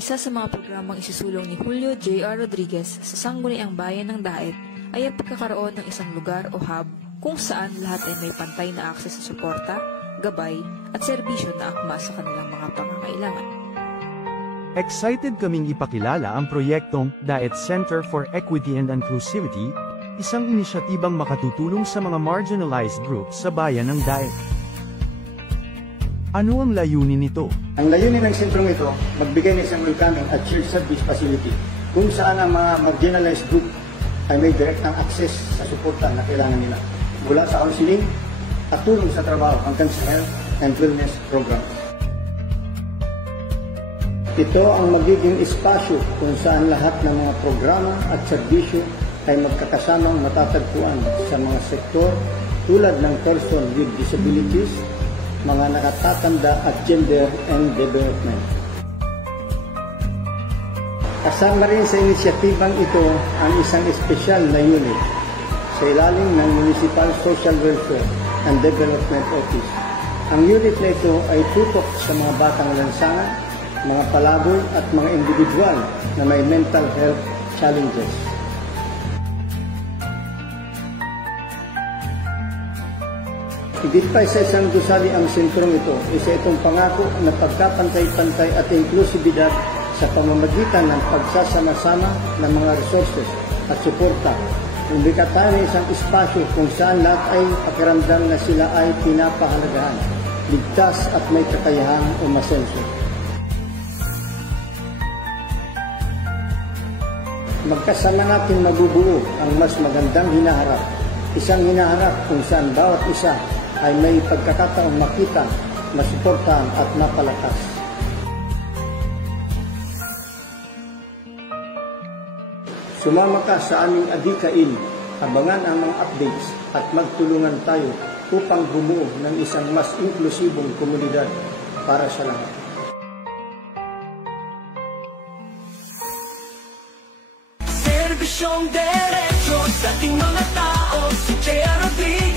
Isa sa mga programang isisulong ni Julio J.R. Rodriguez sa Sangguniang Bayan ng Daet ay ang pagkakaroon ng isang lugar o hub kung saan lahat ay may pantay na akses sa suporta, gabay at serbisyo na akma sa kanilang mga pangangailangan. Excited kaming ipakilala ang proyektong Daet Center for Equity and Inclusivity, isang inisyatibang makatutulong sa mga marginalized groups sa bayan ng Daet. Ano ang layunin nito? Ang layunin ng sentrong ito, magbigay ng isang welcoming at shared service facility kung saan ang mga marginalized group ay may direktang access sa suporta na kailangan nila mula sa counseling at tulong sa trabaho hanggang sa health and wellness program. Ito ang magiging espasyo kung saan lahat ng mga programa at serbisyo ay magkakasamang matatagpuan sa mga sektor tulad ng person with disabilities, mga nakatatanda at gender and development. Kasama rin sa inisyatibang ito ang isang espesyal na unit sa ilalim ng Municipal Social Welfare and Development Office. Ang unit na ito ay tutok sa mga batang lansangan, mga palaboy at mga individual na may mental health challenges. Higit pa sa isang gusali ang sentrong ito, isa itong pangako na pagkapantay-pantay at inklusibidad sa pamamagitan ng pagsasama-sama ng mga resources at suporta. Umbikatan ng isang espasyo kung saan lahat ay pakiramdam na sila ay pinapahalagahan, ligtas at may kakayahang umasenso. Magkasama natin mabubuo ang mas magandang hinaharap. Isang hinaharap kung saan bawat isa ay may pagkakataong makita, masuportahan at mapalakas. Sumama ka sa aming adikain, abangan ang mga updates at magtulungan tayo upang bumuo ng isang mas inklusibong komunidad para sa lahat. Serbisyong derecho sa ating mga tao, si J.R. Rodriguez.